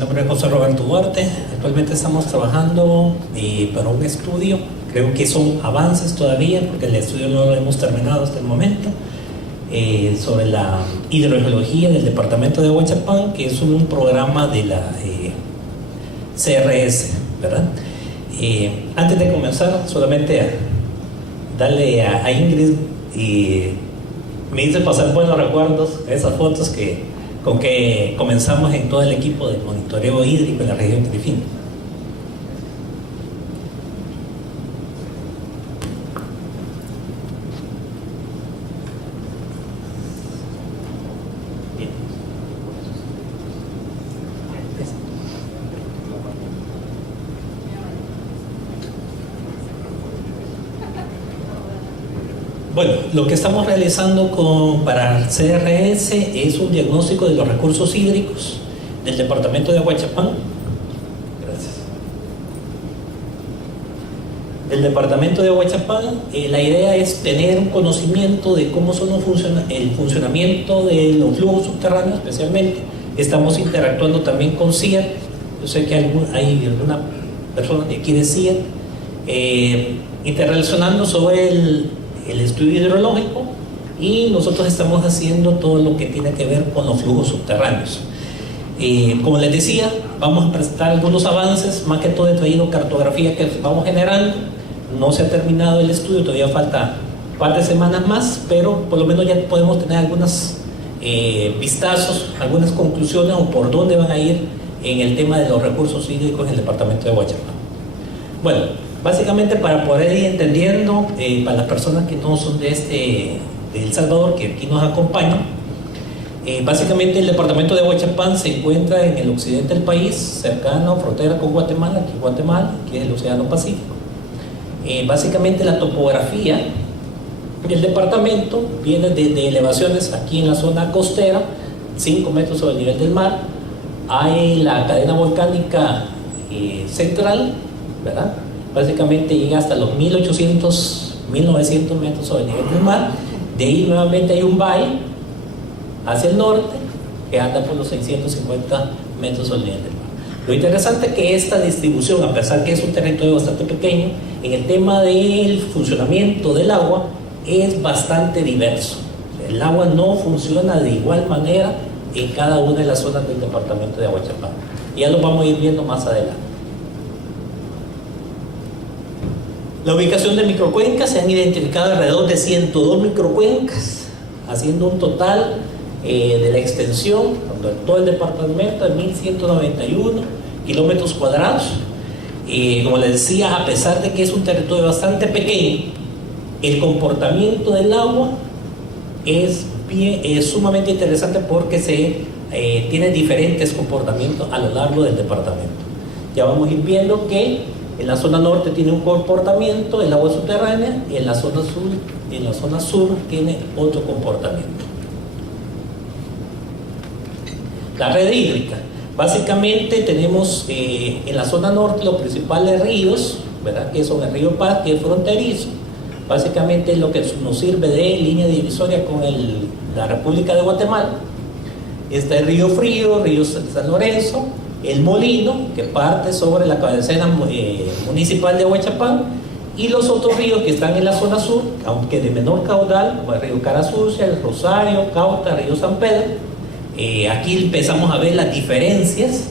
Mi nombre es José Roberto Duarte. Actualmente estamos trabajando para un estudio. Creo que son avances todavía porque el estudio no lo hemos terminado hasta el momento, sobre la hidrogeología del departamento de Huachapán, que es un programa de la CRS, ¿verdad? Antes de comenzar, solamente darle a Ingrid, me hice pasar buenos recuerdos, esas fotos con que comenzamos en todo el equipo de monitoreo hídrico en la región Trifín. Bueno, lo que estamos realizando para el CRS es un diagnóstico de los recursos hídricos del departamento de Huachapán. Gracias. Del departamento de Huachapán, la idea es tener un conocimiento de cómo el funcionamiento de los flujos subterráneos, especialmente. Estamos interactuando también con CIET. Yo sé que hay alguna persona de aquí de CIET interrelacionando sobre el estudio hidrológico, y nosotros estamos haciendo todo lo que tiene que ver con los flujos subterráneos. Como les decía, vamos a presentar algunos avances, más que todo he traído cartografía que vamos generando. No se ha terminado el estudio, todavía falta un par de semanas más, pero por lo menos ya podemos tener algunos vistazos, algunas conclusiones o por dónde van a ir en el tema de los recursos hídricos en el departamento de Huachapán. Bueno, básicamente para poder ir entendiendo, para las personas que no son de El Salvador, que aquí nos acompañan, básicamente el departamento de Huachapán se encuentra en el occidente del país, cercano, frontera con Guatemala, que es el Océano Pacífico. Básicamente la topografía del departamento viene de elevaciones aquí en la zona costera, 5 metros sobre el nivel del mar. Hay la cadena volcánica central, ¿verdad? Básicamente llega hasta los 1800, 1900 metros sobre el nivel del mar. De ahí nuevamente hay un valle hacia el norte que anda por los 650 metros sobre el nivel del mar. Lo interesante es que esta distribución, a pesar que es un territorio bastante pequeño, en el tema del funcionamiento del agua es bastante diverso. El agua no funciona de igual manera en cada una de las zonas del departamento de Huachapán. Ya lo vamos a ir viendo más adelante. La ubicación de microcuencas: se han identificado alrededor de 102 microcuencas, haciendo un total de la extensión de todo el departamento de 1.191 kilómetros cuadrados. Como les decía, a pesar de que es un territorio bastante pequeño, el comportamiento del agua es sumamente interesante porque tiene diferentes comportamientos a lo largo del departamento. Ya vamos a ir viendo que en la zona norte tiene un comportamiento, el agua subterránea, y en la zona sur tiene otro comportamiento. La red hídrica. Básicamente tenemos en la zona norte los principales ríos, ¿verdad? Que son el río Paz, que es fronterizo. Básicamente lo que nos sirve de línea divisoria con la República de Guatemala. Está el río Frío, río San Lorenzo, el Molino, que parte sobre la cabecera municipal de Huachapán, y los otros ríos que están en la zona sur, aunque de menor caudal, como el río Cara Sucia, el Rosario, Cauta, río San Pedro. Aquí empezamos a ver las diferencias.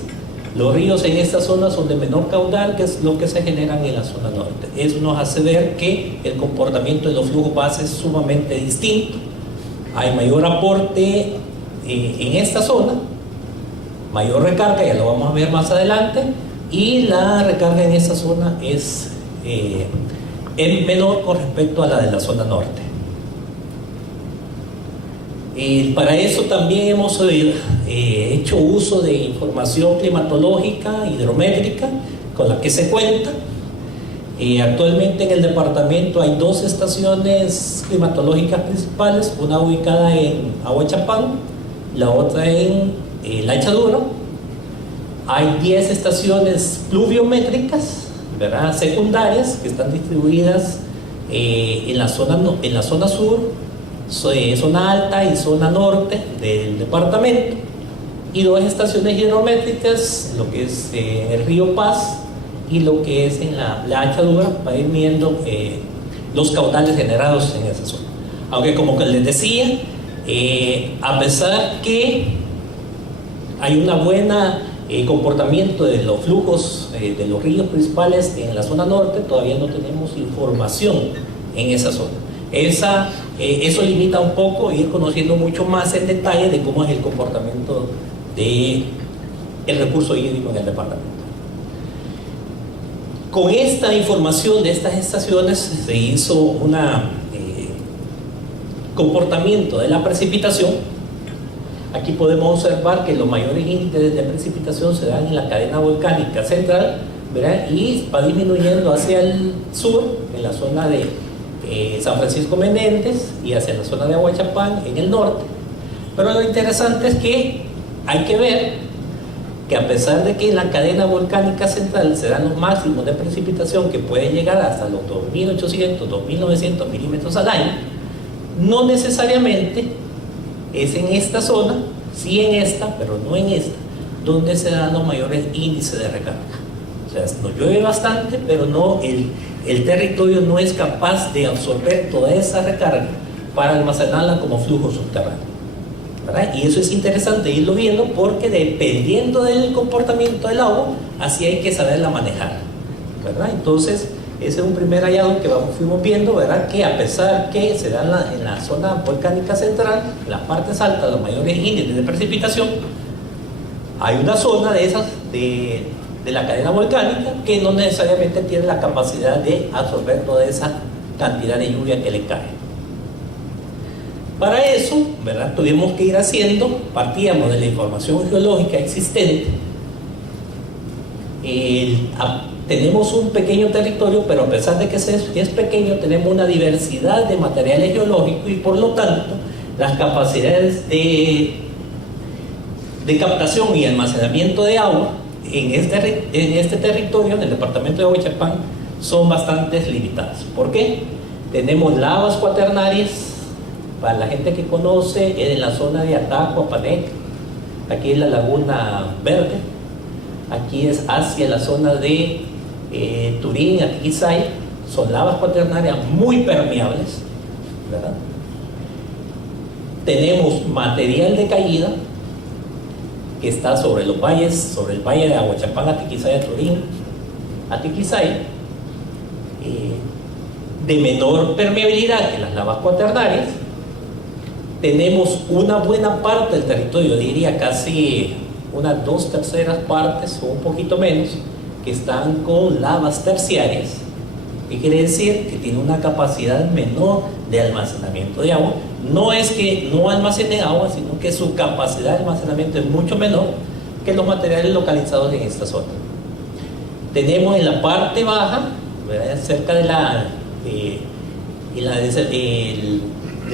Los ríos en esta zona son de menor caudal, que es lo que se generan en la zona norte. Eso nos hace ver que el comportamiento de los flujos base es sumamente distinto. Hay mayor aporte en esta zona, mayor recarga, ya lo vamos a ver más adelante, y la recarga en esta zona es menor con respecto a la de la zona norte. Para eso también hemos hecho uso de información climatológica, hidrométrica, con la que se cuenta. Actualmente en el departamento hay 2 estaciones climatológicas principales, una ubicada en Huachapán, la otra en La Echadura. Hay 10 estaciones pluviométricas, ¿verdad?, secundarias, que están distribuidas en la zona sur, zona alta y zona norte del departamento. y 2 estaciones hidrométricas, lo que es el río Paz y lo que es en la Achadura, para ir midiendo los caudales generados en esa zona. Aunque, como que les decía, a pesar que hay una buena comportamiento de los flujos de los ríos principales en la zona norte, todavía no tenemos información en esa zona. Eso limita un poco ir conociendo mucho más en detalle de cómo es el comportamiento del recurso hídrico en el departamento. Con esta información de estas estaciones se hizo un comportamiento de la precipitación. Aquí podemos observar que los mayores índices de precipitación se dan en la cadena volcánica central, ¿verdad? Y va disminuyendo hacia el sur, en la zona de San Francisco Menéndez, y hacia la zona de Ahuachapán en el norte. Pero lo interesante es que hay que ver que, a pesar de que en la cadena volcánica central se dan los máximos de precipitación que pueden llegar hasta los 2.800, 2.900 milímetros al año, no necesariamente es en esta zona, sí en esta, pero no en esta, donde se dan los mayores índices de recarga. O sea, nos llueve bastante, pero no, el territorio no es capaz de absorber toda esa recarga para almacenarla como flujo subterráneo, ¿verdad? Y eso es interesante irlo viendo, porque dependiendo del comportamiento del agua, así hay que saberla manejar, ¿verdad? Entonces, ese es un primer hallazgo que fuimos viendo, ¿verdad? Que a pesar que se da en la zona volcánica central, en las partes altas, los mayores índices de precipitación, hay una zona de esas, de la cadena volcánica, que no necesariamente tiene la capacidad de absorber toda esa cantidad de lluvia que le cae. Para eso, ¿verdad? Tuvimos que ir partíamos de la información geológica existente. Tenemos un pequeño territorio, pero a pesar de que es pequeño, tenemos una diversidad de materiales geológicos, y por lo tanto las capacidades de captación y almacenamiento de agua en este territorio, en el departamento de Ahuachapán, son bastante limitadas. ¿Por qué? Tenemos lavas cuaternarias, para la gente que conoce, en la zona de Ataco, Apanec. Aquí es la Laguna Verde, aquí es hacia la zona de Turín, Atiquizay. Son lavas cuaternarias muy permeables, ¿verdad? Tenemos material de caída que está sobre los valles, sobre el valle de Ahuachapán, Atiquizay, Turín, Atiquizay, de menor permeabilidad que las lavas cuaternarias. Tenemos una buena parte del territorio, diría casi unas 2/3 partes o un poquito menos, que están con lavas terciarias. ¿Qué quiere decir? Que tiene una capacidad menor de almacenamiento de agua. No es que no almacene agua, sino que su capacidad de almacenamiento es mucho menor que los materiales localizados en esta zona. Tenemos en la parte baja, ¿verdad?, cerca del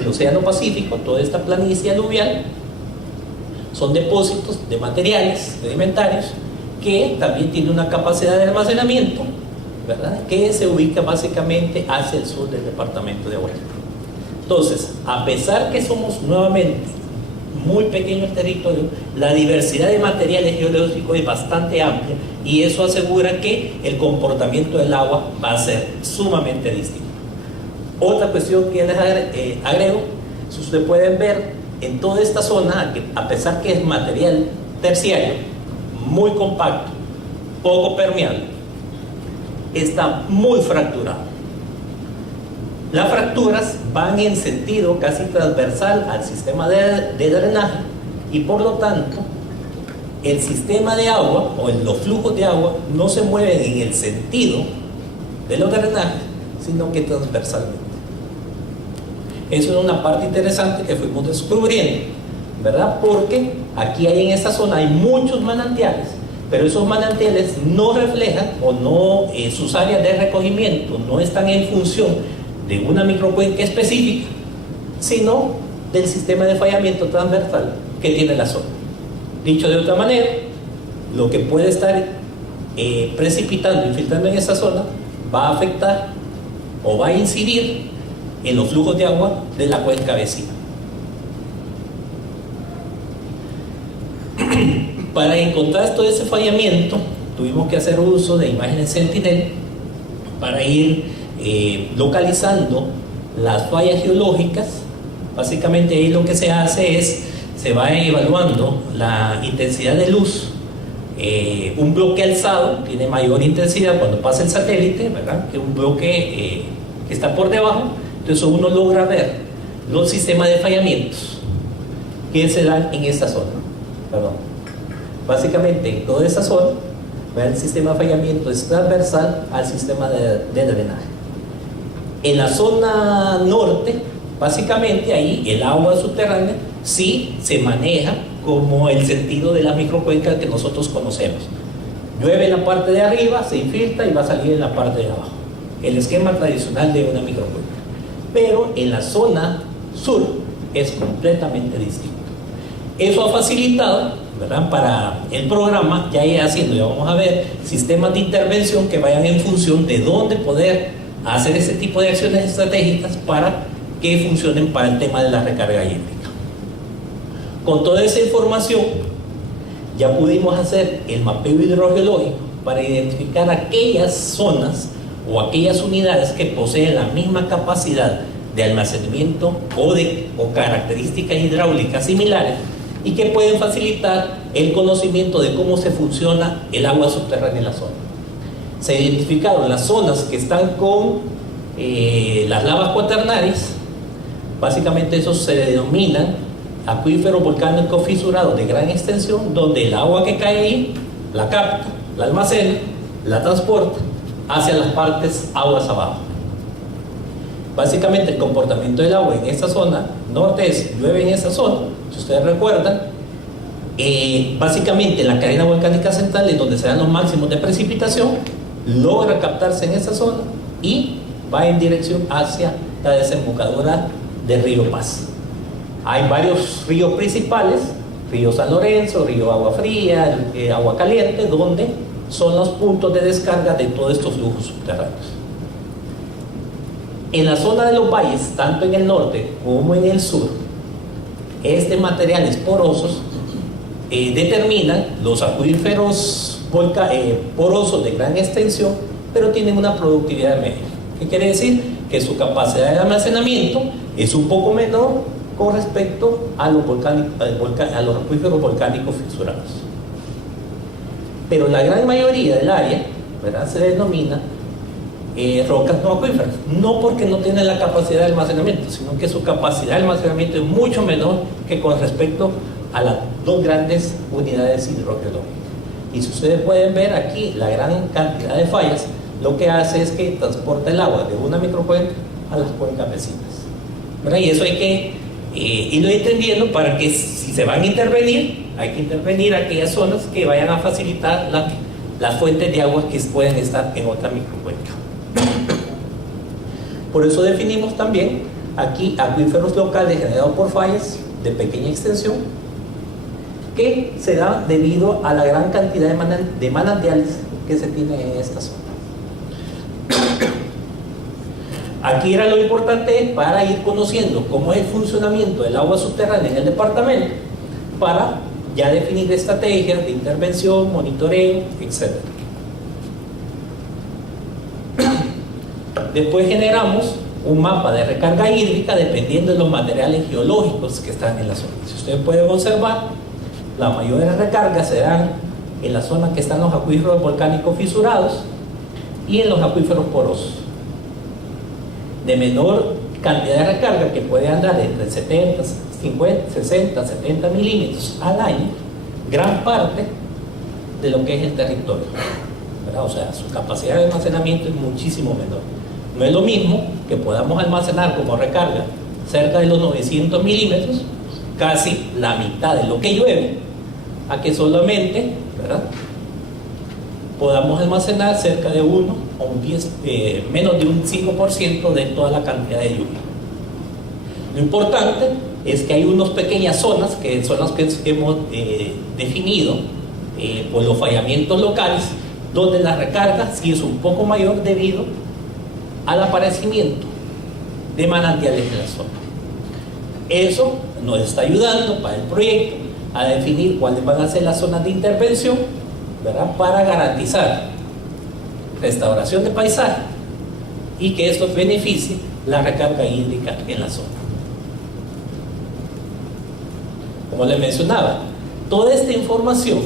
Océano Pacífico, toda esta planicie aluvial, son depósitos de materiales sedimentarios que también tienen una capacidad de almacenamiento, ¿verdad?, que se ubica básicamente hacia el sur del departamento de Ahuachapán. Entonces, a pesar que somos nuevamente muy pequeño el territorio, la diversidad de materiales geológicos es bastante amplia, y eso asegura que el comportamiento del agua va a ser sumamente distinto. Otra cuestión que les agrego, si ustedes pueden ver en toda esta zona, a pesar que es material terciario, muy compacto, poco permeable, está muy fracturado. Las fracturas van en sentido casi transversal al sistema de drenaje, y por lo tanto el sistema de agua o los flujos de agua no se mueven en el sentido de los drenajes, sino que transversalmente. Eso es una parte interesante que fuimos descubriendo, ¿verdad? Porque aquí en esta zona hay muchos manantiales, pero esos manantiales no reflejan, o no, sus áreas de recogimiento no están en función de una microcuenca específica, sino del sistema de fallamiento transversal que tiene la zona. Dicho de otra manera, lo que puede estar precipitando, infiltrando en esa zona, va a afectar o va a incidir en los flujos de agua de la cuenca vecina. Para encontrar todo ese fallamiento, tuvimos que hacer uso de imágenes Sentinel para ir localizando las fallas geológicas. Básicamente ahí lo que se hace es, se va evaluando la intensidad de luz. Un bloque alzado tiene mayor intensidad cuando pasa el satélite, ¿verdad?, que un bloque que está por debajo. Entonces uno logra ver los sistemas de fallamientos que se dan en esta zona. Básicamente en toda esa zona, el sistema de fallamiento es transversal al sistema de drenaje. En la zona norte, básicamente ahí el agua subterránea sí se maneja como el sentido de la microcuenca que nosotros conocemos. Llueve en la parte de arriba, se infiltra y va a salir en la parte de abajo. El esquema tradicional de una microcuenca. Pero en la zona sur es completamente distinto. Eso ha facilitado, ¿verdad?, para el programa ya ir haciendo, ya vamos a ver, sistemas de intervención que vayan en función de dónde poder hacer ese tipo de acciones estratégicas para que funcionen para el tema de la recarga hídrica. Con toda esa información ya pudimos hacer el mapeo hidrogeológico para identificar aquellas zonas o aquellas unidades que poseen la misma capacidad de almacenamiento o características hidráulicas similares y que pueden facilitar el conocimiento de cómo se funciona el agua subterránea en la zona. Se identificaron las zonas que están con las lavas cuaternarias. Básicamente esos se denominan acuíferos volcánicos fisurados de gran extensión, donde el agua que cae ahí la capta, la almacena, la transporta hacia las partes aguas abajo. Básicamente el comportamiento del agua en esta zona norte es, llueve en esa zona, si ustedes recuerdan, básicamente la cadena volcánica central es donde se dan los máximos de precipitación, logra captarse en esa zona y va en dirección hacia la desembocadura del río Paz. Hay varios ríos principales, río San Lorenzo, río Agua Fría, Agua Caliente, donde son los puntos de descarga de todos estos flujos subterráneos. En la zona de los valles, tanto en el norte como en el sur, materiales porosos determinan los acuíferos porosos de gran extensión, pero tienen una productividad media. ¿Qué quiere decir? Que su capacidad de almacenamiento es un poco menor con respecto a los acuíferos volcánicos fisurados. Pero la gran mayoría del área, ¿verdad?, se denomina rocas no acuíferas, no porque no tienen la capacidad de almacenamiento, sino que su capacidad de almacenamiento es mucho menor que con respecto a las dos grandes unidades hidrogeológicas. Y si ustedes pueden ver aquí la gran cantidad de fallas, lo que hace es que transporta el agua de una microcuenca a las cuencas vecinas, ¿verdad? Y eso hay que irlo entendiendo para que si se van a intervenir, hay que intervenir aquellas zonas que vayan a facilitar las fuentes de agua que pueden estar en otra microcuenca. Por eso definimos también aquí acuíferos locales generados por fallas de pequeña extensión que se da debido a la gran cantidad de manantiales que se tienen en esta zona. Aquí era lo importante para ir conociendo cómo es el funcionamiento del agua subterránea en el departamento para ya definir estrategias de intervención, monitoreo, etc. Después generamos un mapa de recarga hídrica dependiendo de los materiales geológicos que están en la zona. Si ustedes pueden observar, la mayoría de recargas se dan en la zona que están los acuíferos volcánicos fisurados y en los acuíferos porosos. De menor cantidad de recarga, que puede andar entre 70, 50, 60, 70 milímetros al año, gran parte de lo que es el territorio, ¿verdad? O sea, su capacidad de almacenamiento es muchísimo menor. No es lo mismo que podamos almacenar como recarga cerca de los 900 milímetros, casi la mitad de lo que llueve, a que solamente, ¿verdad?, podamos almacenar cerca de 1 o un 10, menos de un 5% de toda la cantidad de lluvia. Lo importante es que hay unas pequeñas zonas que son las que hemos definido por los fallamientos locales, donde la recarga sí es un poco mayor debido al aparecimiento de manantiales en la zona. Eso nos está ayudando para el proyecto a definir cuáles van a ser las zonas de intervención, ¿verdad?, para garantizar restauración de paisaje y que esto beneficie la recarga hídrica en la zona. Como les mencionaba, toda esta información,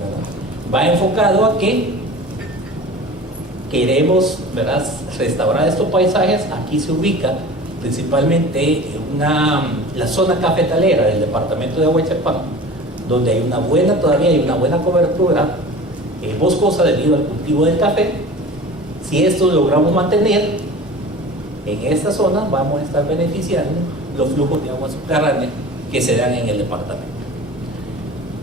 ¿verdad?, va enfocado a que queremos, ¿verdad?, restaurar estos paisajes. Aquí se ubica principalmente la zona cafetalera del departamento de Ahuechapán, donde hay todavía hay una buena cobertura boscosa debido al cultivo del café. Si esto logramos mantener en esta zona, vamos a estar beneficiando los flujos de agua subterránea que se dan en el departamento.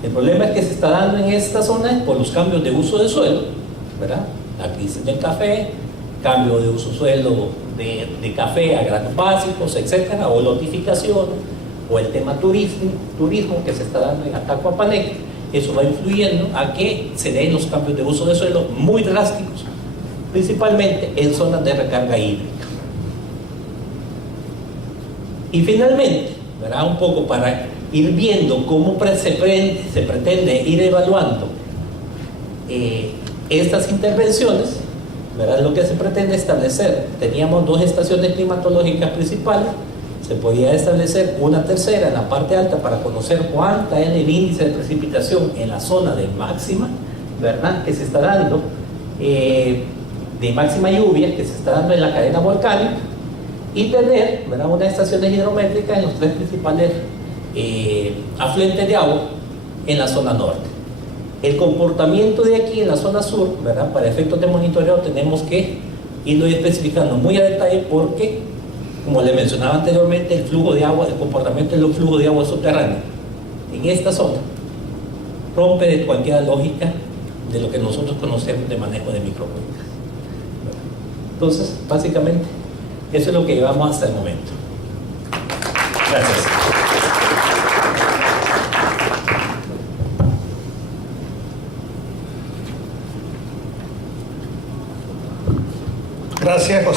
El problema es que se está dando en esta zona por los cambios de uso de suelo, ¿verdad?, la crisis del café, cambio de uso suelo de café a granos básicos, etcétera, o lotificación, o el tema turismo que se está dando en Atacoapaneque. Eso va influyendo a que se den los cambios de uso de suelo muy drásticos, principalmente en zonas de recarga hídrica. Y finalmente, ¿verdad?, un poco para ir viendo cómo se pretende ir evaluando estas intervenciones, ¿verdad?, lo que se pretende establecer. Teníamos 2 estaciones climatológicas principales, se podía establecer una tercera en la parte alta para conocer cuánta es el índice de precipitación en la zona de máxima, ¿verdad?, que se está dando, de máxima lluvia que se está dando en la cadena volcánica, y tener, ¿verdad?, unas estaciones hidrométricas en los 3 principales afluentes de agua en la zona norte. El comportamiento de aquí en la zona sur, ¿verdad?, para efectos de monitoreo tenemos que irlo especificando muy a detalle porque, como les mencionaba anteriormente, el flujo de agua, el comportamiento del flujo de agua subterránea en esta zona rompe de cualquier lógica de lo que nosotros conocemos de manejo de microcuencas. Entonces, básicamente, eso es lo que llevamos hasta el momento. Gracias. Gracias, José.